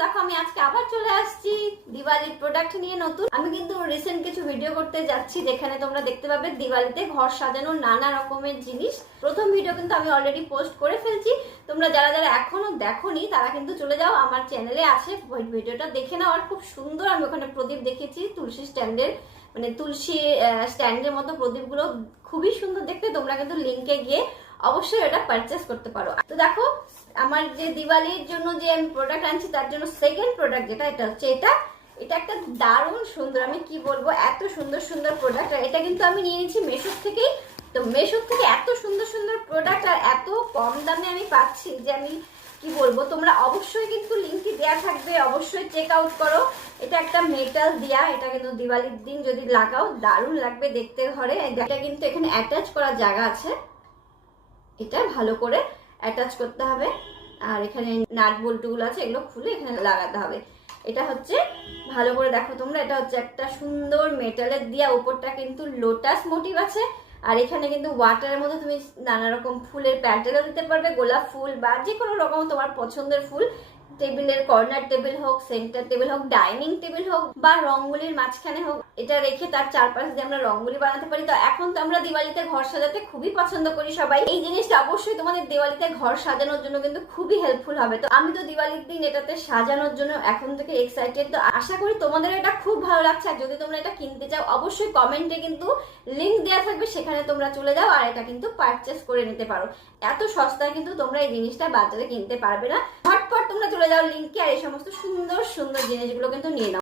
দেখো আমি আজকে আবার চলে আসছি দিওয়ালির প্রোডাক্ট নিয়ে নতুন। আমি কিন্তু রিসেন্ট কিছু ভিডিও করতে যাচ্ছি যেখানে তোমরা দেখতে পাবে দিওয়ালিতে ঘর সাজানোর নানা রকমের জিনিস। প্রথম ভিডিও কিন্তু আমি অলরেডি পোস্ট করে ফেলছি। তোমরা যারা যারা এখনো দেখোনি তারা কিন্তু চলে যাও, আমার চ্যানেলে আছে, ভিডিওটা দেখে নাও। আর খুব সুন্দর আমি ওখানে প্রদীপ দেখেছি, তুলসী স্ট্যান্ডের, মানে তুলসী স্ট্যান্ডের মতো প্রদীপগুলো খুবই সুন্দর দেখতে। তোমরা কিন্তু লিঙ্কে গিয়ে অবশ্যই এটা পারচেস করতে পারো। তো দেখো আমার যে দিওয়ালির জন্য যে আমি প্রোডাক্ট আনছি তার জন্য সেকেন্ড প্রোডাক্ট যেটা, এটা হচ্ছে এটা একটা দারুণ সুন্দর, আমি কি বলবো, এত সুন্দর সুন্দর প্রোডাক্ট। আর এটা কিন্তু আমি নিয়ে নিয়েছি মেশো থেকেই। তো মেশো থেকে এত সুন্দর সুন্দর প্রোডাক্ট আর এত কম দামে আমি পাচ্ছি যে আমি কি বলবো। তোমরা অবশ্যই কিন্তু লিঙ্কটি দেওয়া থাকবে, অবশ্যই চেক আউট করো। এটা একটা মেটাল দিয়া, এটা কিন্তু দিওয়ালির দিন যদি লাগাও দারুণ লাগবে দেখতে ঘরে। এটা কিন্তু এখানে অ্যাটাচ করার জায়গা আছে, এটা ভালো করে অ্যাটাচ করতে হবে। আর এখানে নাট বল্টুগুলো আছে, এগুলো খুলে এখানে লাগাতে হবে। এটা হচ্ছে ভালো করে দেখো তোমরা, এটা হচ্ছে একটা সুন্দর মেটালের দিয়া, উপরটা কিন্তু লোটাস মোটিভ আছে। আর এখানে কিন্তু ওয়াটারের মধ্যে তুমি নানা রকম ফুলের প্যাটার্নও দিতে পারবে, গোলাপ ফুল বা যে কোনো রকম তোমার পছন্দের ফুল। টেবিলের কর্নার টেবিল হোক, সেন্টার টেবিল হোক, ডাইনিং টেবিল হোক বা রঙ্গোলির মাঝখানে হোক, এটা রেখে তার চারপাশে দিয়ে আমরা রঙ্গোলি বানাতে পারি। তো এখন তো আমরা দিওয়ালিতে ঘর সাজাতে খুবই পছন্দ করি সবাই। এই জিনিসটা অবশ্যই তোমাদের দিওয়ালিতে ঘর সাজানোর জন্য কিন্তু খুবই হেল্পফুল হবে। তো আমি তো দিওয়ালির দিন এটাতে সাজানোর জন্য এখন থেকে এক্সাইটেড। তো আশা করি তোমাদের এটা খুব ভালো লাগছে। আর যদি তোমরা এটা কিনতে চাও অবশ্যই কমেন্টে কিন্তু লিঙ্ক দেওয়া থাকবে, সেখানে তোমরা চলে যাও আর এটা কিন্তু পারচেস করে নিতে পারো। এত সস্তায় কিন্তু তোমরা এই জিনিসটা বাজারে কিনতে পারবে না। ঝটপট তোমরা চলে যাও লিঙ্কে আর এই সমস্ত সুন্দর সুন্দর জিনিসগুলো কিন্তু নিয়ে নাও।